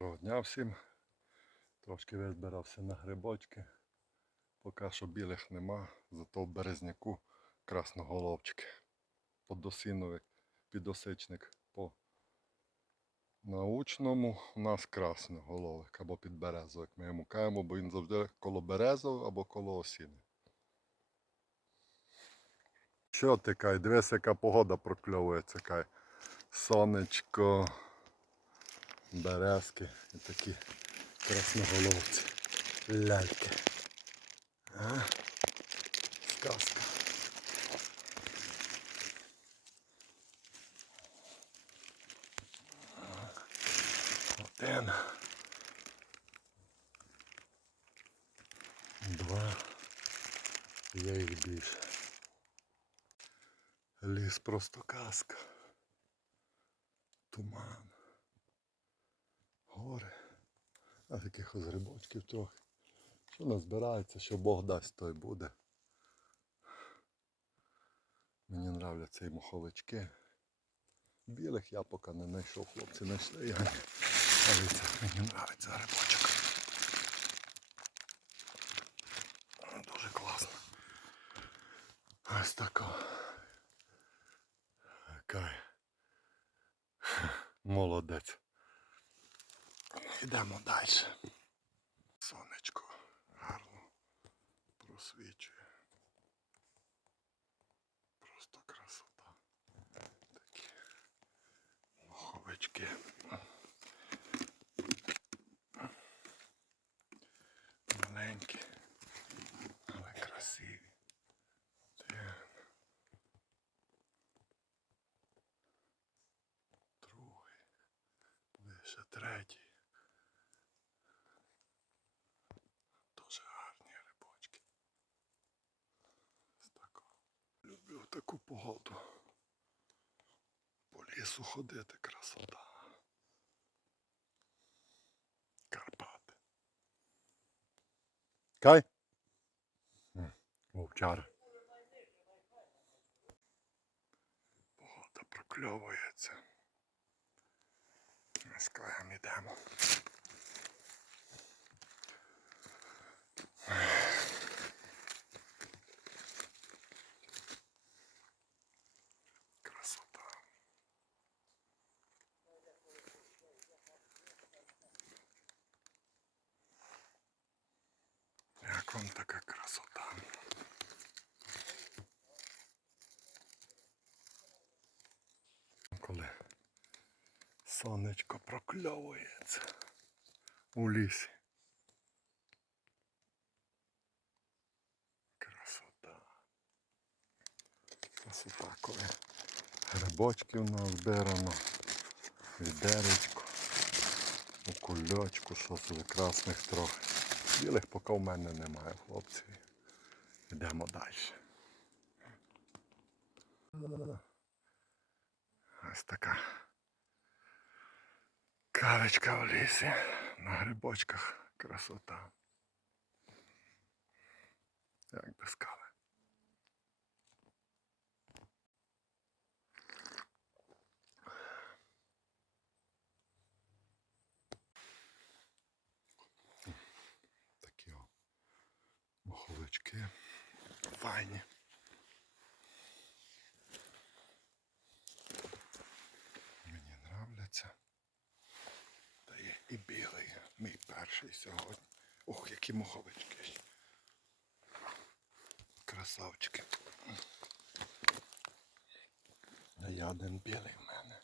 Доброго дня всім. Трошки визбирався на грибочки. Поки що білих нема, зато в березняку красноголовчики. Подосиновик, підосичник по научному у нас красноголовик або підберезовик. Ми йому кажемо, бо він завжди коло березового або коло осіни. Що ти кай? Дивись, яка погода прокльовується. Кай. Сонечко, березки і такі красноголовці. Ляльки. А? Сказка. Один. Два. Є їх більше. Ліс просто казка. Туман. Гори. А таких ось грибочків трохи. Що назбирається, що Бог дасть, то й буде. Мені нравляться і моховички. Білих я поки не знайшов, хлопці знайшли. Я... Але це мені нравиться грибочок. Дуже класно. Ось тако. Кай. Молодець. Йдемо далі. Сонечко гарно просвічує. Просто красота. Такі моховички. Маленькі, але красиві. Другий. Буде третій. Дуже гарні грибочки. Ось тако. Люблю таку погоду. По лісу ходити красота. Карпати. Кай? Вовчар. Погода прокльовується. Ми з Каєм йдемо. Красота. Як вам така красота? Коли сонечко прокльовується у лісі. Красота. Красота, коли грибочки у нас збирано, відеречко, у кульочку, що собі красних трохи. Білих поки в мене немає, хлопці. Йдемо далі. Ось така кавичка в лісі. На грибочках красота. Як без кави. Такі о. Файні. Мені нравляться. Та є і білий, мій перший сьогодні. Ох, які моховички. Красавчики. А я один білий в мене.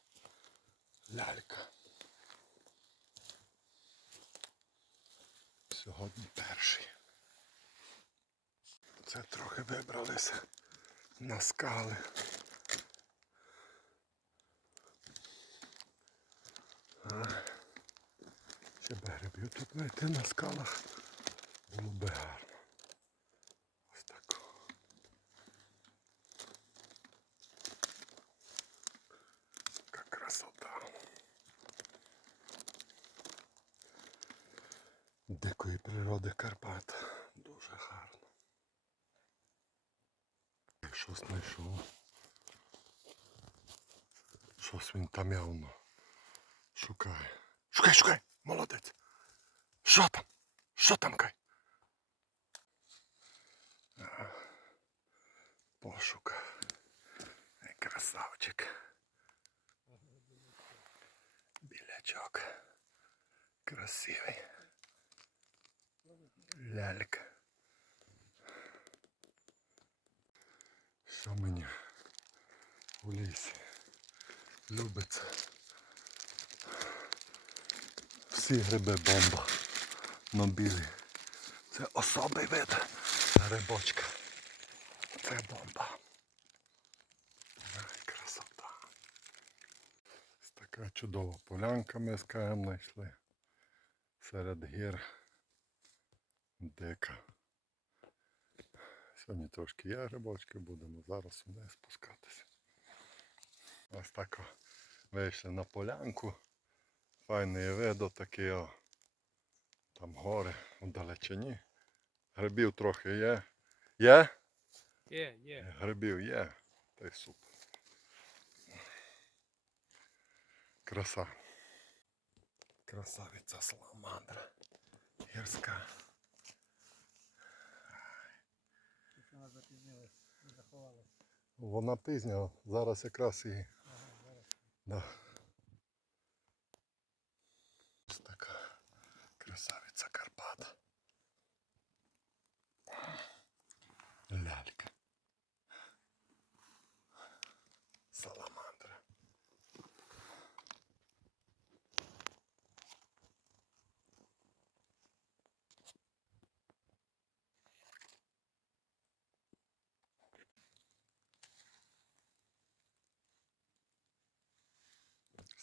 Лялька. Сьогодні перший. Це трохи вибралися на скали. А, ще би грибів тут знайти на скалах. Було би гарно. Ось так. Яка красота. Дикої природи Карпат. Дуже гарно. Щось знайшов. Щось він там явно шукає. Шукай, шукай! Молодець. Що там? Що там кай? Пошук. Красавчик. Білячок. Красивий. Лялька. Що мені у лісі любиться? Всі гриби бомба. Но білі. Це особий вид грибочка. Це бомба. Ай, красота. Ось така чудова полянка ми з КМ знайшли. Серед гір. Дика. Сьогодні трошки є грибочки, будемо зараз вниз спускатися. Ось так вийшли на полянку. Файний вид такий о. Там гори у далечині. Грибів трохи є. Є? Є, є. Грибів є. Та й супер. Краса. Красавиця саламандра. Гірська. Вона запізнилась, не заховалась. Вона пізня, зараз якраз і. Ага, зараз. Да. Ось така красавиця Карпата. Лялька. Саламандра.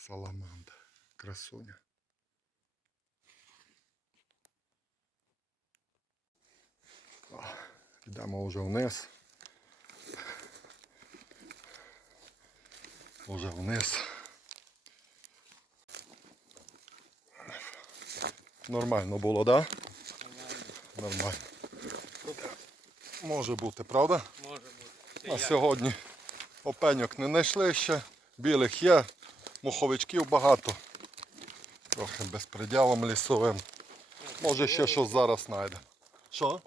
Саламандра. Красуня. Йдемо вже вниз. Уже вниз. Нормально було, так? Да? Нормально. Може бути, правда? Може бути. Це А сьогодні опеньок не знайшли ще. Білих є, муховичків багато. Трохи безпреділом лісовим. Може ще щось зараз знайде. Що?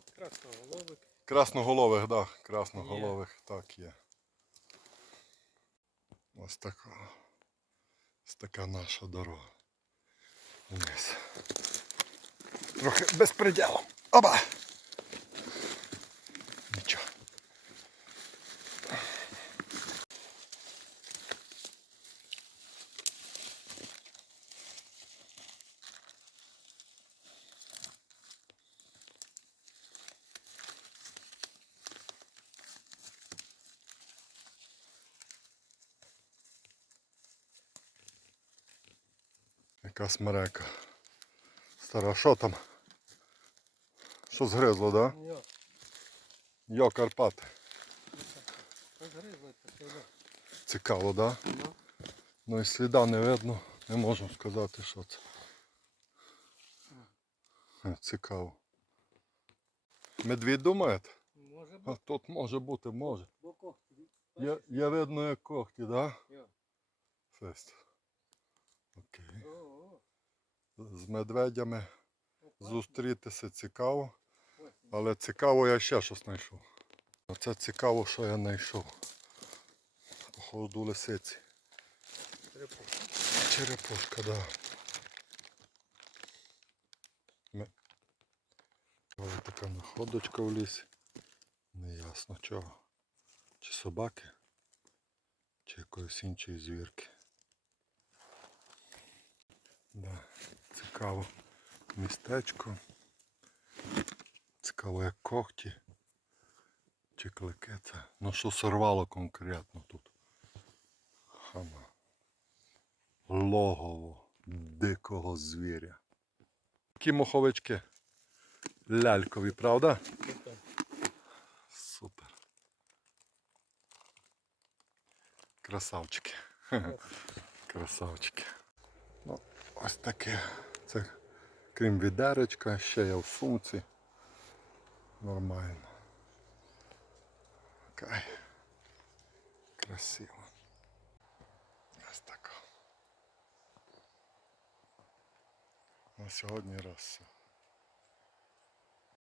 Красноголових, так, да, красноголових, так є. Ось така. Ось така наша дорога. Вниз. Трохи безпреділом. Оба! Нічого. Яка смерека. Стара, що там? Що згризло, да? Йо, Йо, все. Цікаво, да? Ну, Ну і сліда не видно, не можу сказати, що це. Е, Цікаво. Медвідь думаєте? може бути. А тут може бути, може. Бо когті. Є, є видно як когті, да? Фест. Окей. З медведями зустрітися цікаво. Але цікаво я ще щось знайшов. Оце цікаво, що я знайшов. Походу лисиці. Трипу. Черепушка, да. Ми... Ось така находочка в лісі. Неясно чого. Чи собаки, чи якоїсь іншої звірки. Да. Цікаво містечко. Цікаво як когті. Чи це. Ну що сорвало конкретно тут. Хана. Логово дикого звіря. Такі моховички. Лялькові, правда? Супер. Красавчики. Красавчики. Ну, ось таке. Це крім відеречка, ще є в сумці. Нормально. Окей. Красиво. Ось так. На сьогодні раз. все.